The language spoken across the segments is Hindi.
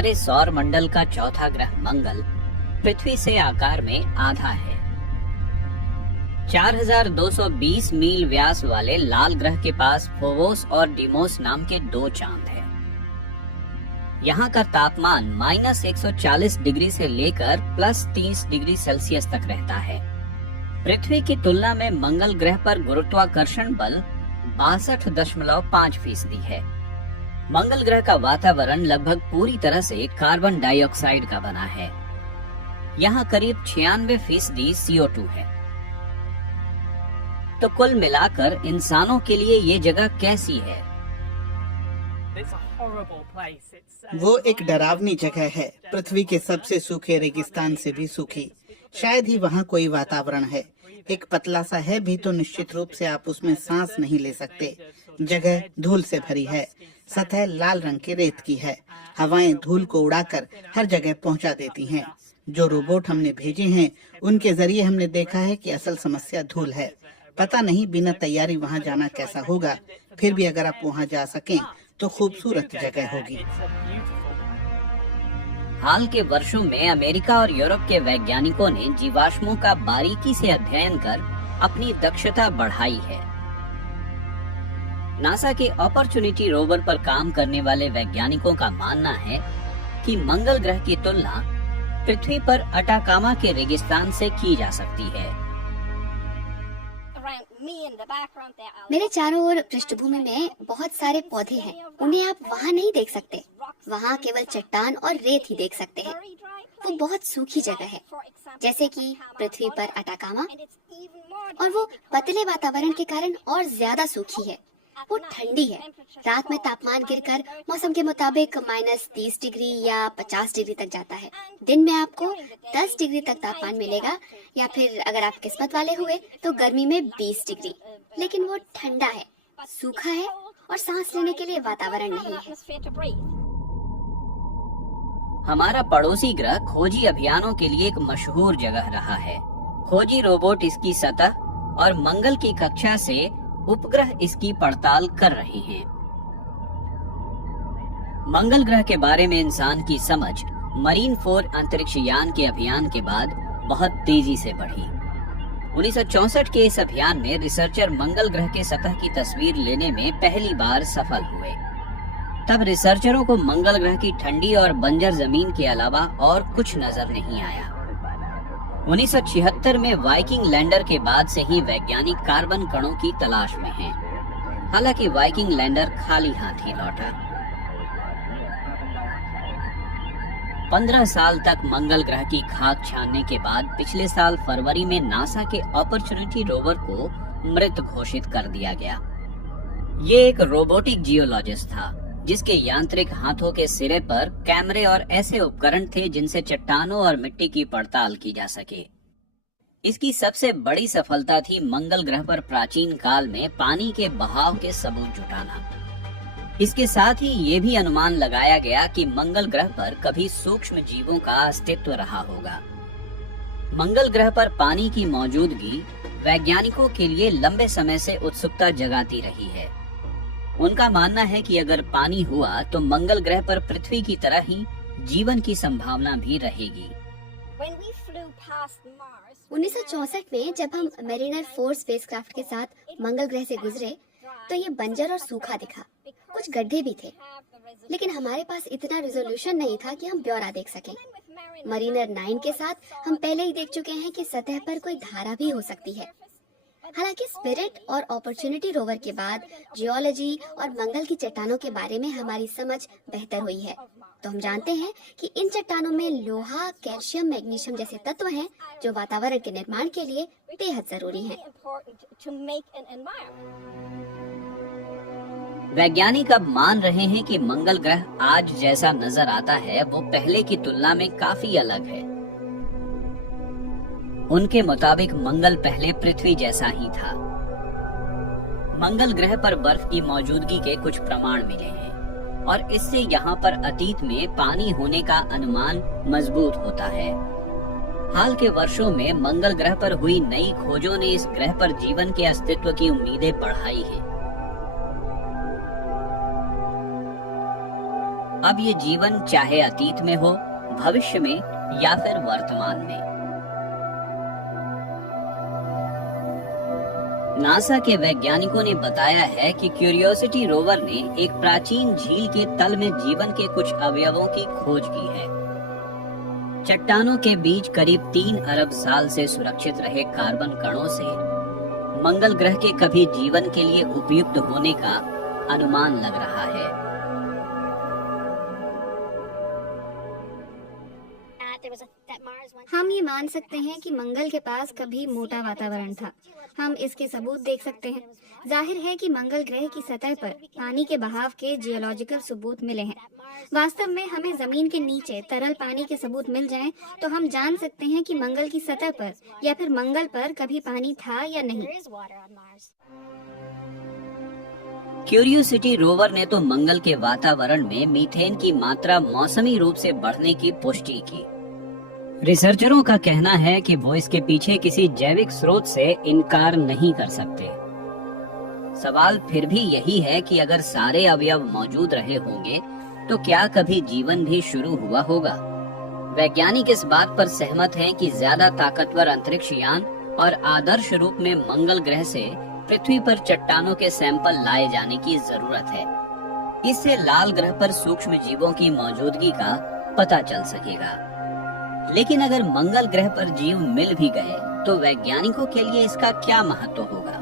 हमारे सौर मंडल का चौथा ग्रह मंगल पृथ्वी से आकार में आधा है। 4220 मील व्यास वाले लाल ग्रह के पास फोबोस और डीमोस नाम के दो चांद हैं। यहाँ का तापमान -140 डिग्री से लेकर +30 डिग्री सेल्सियस तक रहता है। पृथ्वी की तुलना में मंगल ग्रह पर गुरुत्वाकर्षण बल 62.5% है। मंगल ग्रह का वातावरण लगभग पूरी तरह से कार्बन डाइऑक्साइड का बना है। यहाँ करीब 96% CO2 है। तो कुल मिलाकर इंसानों के लिए ये जगह कैसी है? वो एक डरावनी जगह है, पृथ्वी के सबसे सूखे रेगिस्तान से भी सूखी। शायद ही वहाँ कोई वातावरण है। एक पतला सा है भी तो निश्चित रूप से आप उसमें सांस नहीं ले सकते। जगह धूल से भरी है। सतह लाल रंग के रेत की है। हवाएं धूल को उड़ाकर हर जगह पहुंचा देती हैं। जो रोबोट हमने भेजे हैं उनके जरिए हमने देखा है कि असल समस्या धूल है। पता नहीं बिना तैयारी वहां जाना कैसा होगा। फिर भी अगर आप वहां जा सकें तो खूबसूरत जगह होगी। हाल के वर्षों में अमेरिका और यूरोप के वैज्ञानिकों ने जीवाश्मों का बारीकी से अध्ययन कर अपनी दक्षता बढ़ाई है। नासा के अपॉर्चुनिटी रोवर पर काम करने वाले वैज्ञानिकों का मानना है कि मंगल ग्रह की तुलना पृथ्वी पर अटाकामा के रेगिस्तान से की जा सकती है। मेरे चारों ओर पृष्ठभूमि में बहुत सारे पौधे हैं। उन्हें आप वहाँ नहीं देख सकते। वहाँ केवल चट्टान और रेत ही देख सकते हैं। वो बहुत सूखी जगह है, जैसे कि पृथ्वी पर अटाकामा, और वो पतले वातावरण के कारण और ज्यादा सूखी है। वो ठंडी है। रात में तापमान गिरकर मौसम के मुताबिक -30 डिग्री या 50 डिग्री तक जाता है। दिन में आपको 10 डिग्री तक तापमान मिलेगा, या फिर अगर आप किस्मत वाले हुए तो गर्मी में 20 डिग्री। लेकिन वो ठंडा है, सूखा है और सांस लेने के लिए वातावरण नहीं है। हमारा पड़ोसी ग्रह खोजी अभियानों के लिए एक मशहूर जगह रहा है। खोजी रोबोट इसकी सतह और मंगल की कक्षा से उपग्रह इसकी पड़ताल कर रहे हैं। मंगल ग्रह के बारे में इंसान की समझ मरीन 4 अंतरिक्ष यान के अभियान के बाद बहुत तेजी से बढ़ी। 1964 के इस अभियान में रिसर्चर मंगल ग्रह के सतह की तस्वीर लेने में पहली बार सफल हुए। तब रिसर्चरों को मंगल ग्रह की ठंडी और बंजर जमीन के अलावा और कुछ नजर नहीं आया। 1976 में वाइकिंग लैंडर के बाद से ही वैज्ञानिक कार्बन कणों की तलाश में हैं। हालांकि वाइकिंग लैंडर खाली हाथ ही लौटा। 15 साल तक मंगल ग्रह की खाक छानने के बाद पिछले साल फरवरी में नासा के अपॉर्चुनिटी रोवर को मृत घोषित कर दिया गया। ये एक रोबोटिक जियोलॉजिस्ट था जिसके यांत्रिक हाथों के सिरे पर कैमरे और ऐसे उपकरण थे जिनसे चट्टानों और मिट्टी की पड़ताल की जा सके। इसकी सबसे बड़ी सफलता थी मंगल ग्रह पर प्राचीन काल में पानी के बहाव के सबूत जुटाना। इसके साथ ही ये भी अनुमान लगाया गया कि मंगल ग्रह पर कभी सूक्ष्म जीवों का अस्तित्व रहा होगा। मंगल ग्रह पर पानी की मौजूदगी वैज्ञानिकों के लिए लंबे समय से उत्सुकता जगाती रही है। उनका मानना है कि अगर पानी हुआ तो मंगल ग्रह पर पृथ्वी की तरह ही जीवन की संभावना भी रहेगी। 1964 में जब हम मेरिनर 4 स्पेसक्राफ्ट के साथ मंगल ग्रह से गुजरे तो ये बंजर और सूखा दिखा। कुछ गड्ढे भी थे, लेकिन हमारे पास इतना रिजोल्यूशन नहीं था कि हम ब्यौरा देख सकें। मरीनर 9 के साथ हम पहले ही देख चुके हैं कि सतह पर कोई धारा भी हो सकती है। हालांकि स्पिरिट और अपॉर्चुनिटी रोवर के बाद जियोलॉजी और मंगल की चट्टानों के बारे में हमारी समझ बेहतर हुई है। तो हम जानते हैं कि इन चट्टानों में लोहा, कैल्शियम, मैग्नीशियम जैसे तत्व हैं जो वातावरण के निर्माण के लिए बेहद जरूरी हैं। वैज्ञानिक अब मान रहे हैं कि मंगल ग्रह आज जैसा नजर आता है वो पहले की तुलना में काफी अलग है। उनके मुताबिक मंगल पहले पृथ्वी जैसा ही था। मंगल ग्रह पर बर्फ की मौजूदगी के कुछ प्रमाण मिले हैं और इससे यहाँ पर अतीत में पानी होने का अनुमान मजबूत होता है। हाल के वर्षों में मंगल ग्रह पर हुई नई खोजों ने इस ग्रह पर जीवन के अस्तित्व की उम्मीदें बढ़ाई हैं। अब ये जीवन चाहे अतीत में हो, भविष्य में या फिर वर्तमान में। नासा के वैज्ञानिकों ने बताया है कि क्यूरियोसिटी रोवर ने एक प्राचीन झील के तल में जीवन के कुछ अवयवों की खोज की है। चट्टानों के बीच करीब 3 अरब साल से सुरक्षित रहे कार्बन कणों से मंगल ग्रह के कभी जीवन के लिए उपयुक्त होने का अनुमान लग रहा है। हम ये मान सकते हैं कि मंगल के पास कभी मोटा वातावरण था। हम इसके सबूत देख सकते हैं। जाहिर है कि मंगल ग्रह की सतह पर पानी के बहाव के जियोलॉजिकल सबूत मिले हैं। वास्तव में हमें जमीन के नीचे तरल पानी के सबूत मिल जाएं, तो हम जान सकते हैं कि मंगल की सतह पर या फिर मंगल पर कभी पानी था या नहीं। क्यूरियोसिटी रोवर ने तो मंगल के वातावरण में मीथेन की मात्रा मौसमी रूप से बढ़ने की पुष्टि की। रिसर्चरों का कहना है कि वो इसके पीछे किसी जैविक स्रोत से इनकार नहीं कर सकते। सवाल फिर भी यही है कि अगर सारे अवयव मौजूद रहे होंगे तो क्या कभी जीवन भी शुरू हुआ होगा। वैज्ञानिक इस बात पर सहमत हैं कि ज्यादा ताकतवर अंतरिक्ष यान और आदर्श रूप में मंगल ग्रह से पृथ्वी पर चट्टानों के सैंपल लाए जाने की जरूरत है। इससे लाल ग्रह पर सूक्ष्म जीवों की मौजूदगी का पता चल सकेगा। लेकिन अगर मंगल ग्रह पर जीव मिल भी गए तो वैज्ञानिकों के लिए इसका क्या महत्व होगा।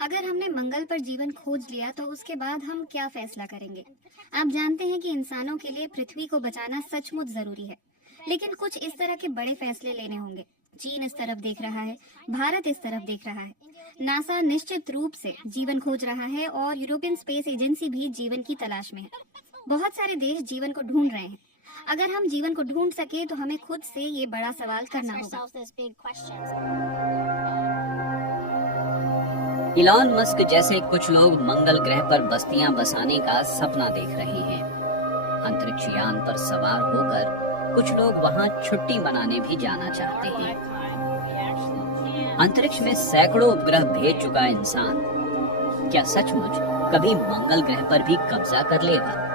अगर हमने मंगल पर जीवन खोज लिया तो उसके बाद हम क्या फैसला करेंगे। आप जानते हैं कि इंसानों के लिए पृथ्वी को बचाना सचमुच जरूरी है, लेकिन कुछ इस तरह के बड़े फैसले लेने होंगे। चीन इस तरफ देख रहा है, भारत इस तरफ देख रहा है, नासा निश्चित रूप से जीवन खोज रहा है और यूरोपियन स्पेस एजेंसी भी जीवन की तलाश में है। बहुत सारे देश जीवन को ढूंढ रहे हैं। अगर हम जीवन को ढूंढ सके तो हमें खुद से ये बड़ा सवाल करना होगा। इलॉन मस्क जैसे कुछ लोग मंगल ग्रह पर बस्तियां बसाने का सपना देख रहे हैं। अंतरिक्ष यान पर सवार होकर कुछ लोग वहां छुट्टी मनाने भी जाना चाहते हैं। अंतरिक्ष में सैकड़ों उपग्रह भेज चुका इंसान क्या सचमुच कभी मंगल ग्रह पर भी कब्जा कर लेगा।